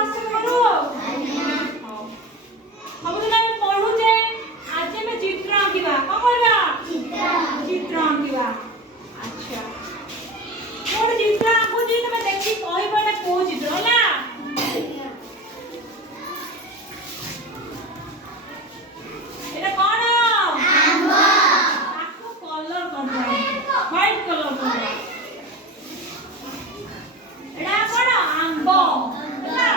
आसे करू हम तो पढ़ू जे आज में चित्र आंकिबा का करबा चित्र आंकिबा अच्छा मोर चित्र आंकु जी तमे देखि कहबा ने को चित्र होला एटा कोन आंबा ताको कलर करबा व्हाइट कलर करबा एटा कोन आंबा होला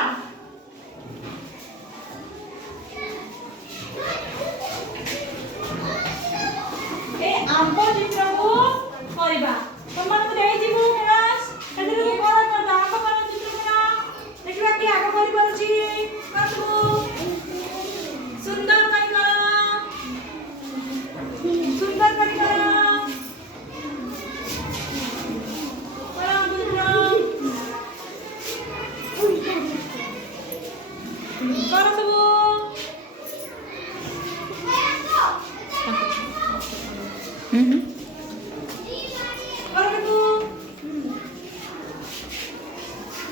ए आंबा चित्र को करबा तमन को देई दिबु क्लास एते को कोन करबा आंबा कोन चित्र करा देखबा कि आगो करि परछि करबो सुंदर करि करा सुंदर करि करा करा चित्र करा सबो करा तू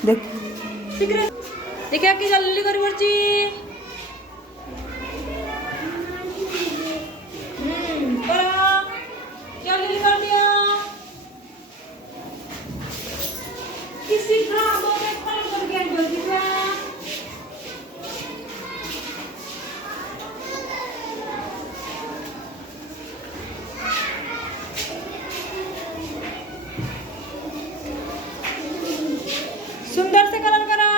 देख शीघ्र देखिया कि जल्दी करि परछि करा जल्दी कर दिया कि शीघ्र आंबो में कलर करके आन जल्दी से सुंदर से कलर करा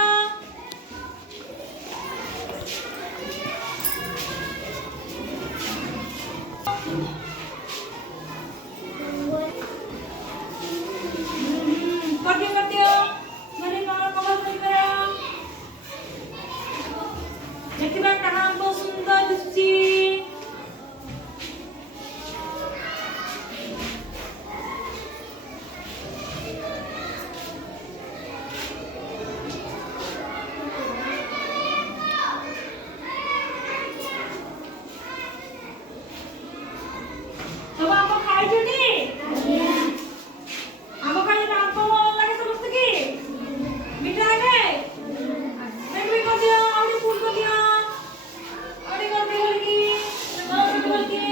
कर दियो मैंने कलर कर करा देखिबा कहां बहुत सुंदर दिसछि तो आपको खाई छुटी आपको खाई ना आपको लगे समझते की मीठा लगे मैं भी कर दिया और फूल कर दिया और कर दे बोल की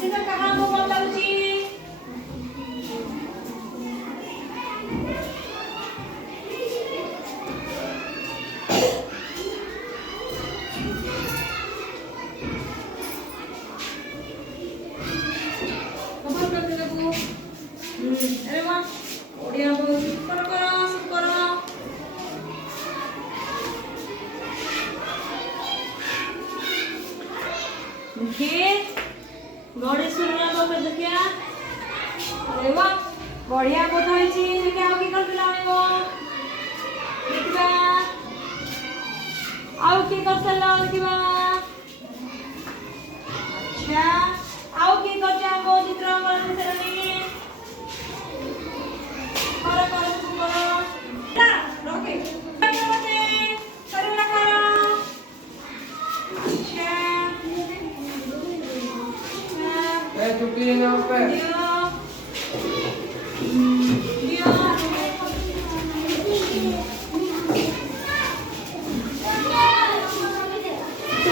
सीधा कहां को मन लाउची अरे वाह ओडिया बहुत सुपर करो देखिए गणेश बाबा पर देखिया अरे वाह बढ़िया बोध होइछि देखिया आउ की कर दिला आइबो देखबा आउ की कर सला देखबा अच्छा आउ की कर जाबो चित्र अंकन सेरनी करा ना रोके करते करे ना करा अच्छा छुट्टी है ना पे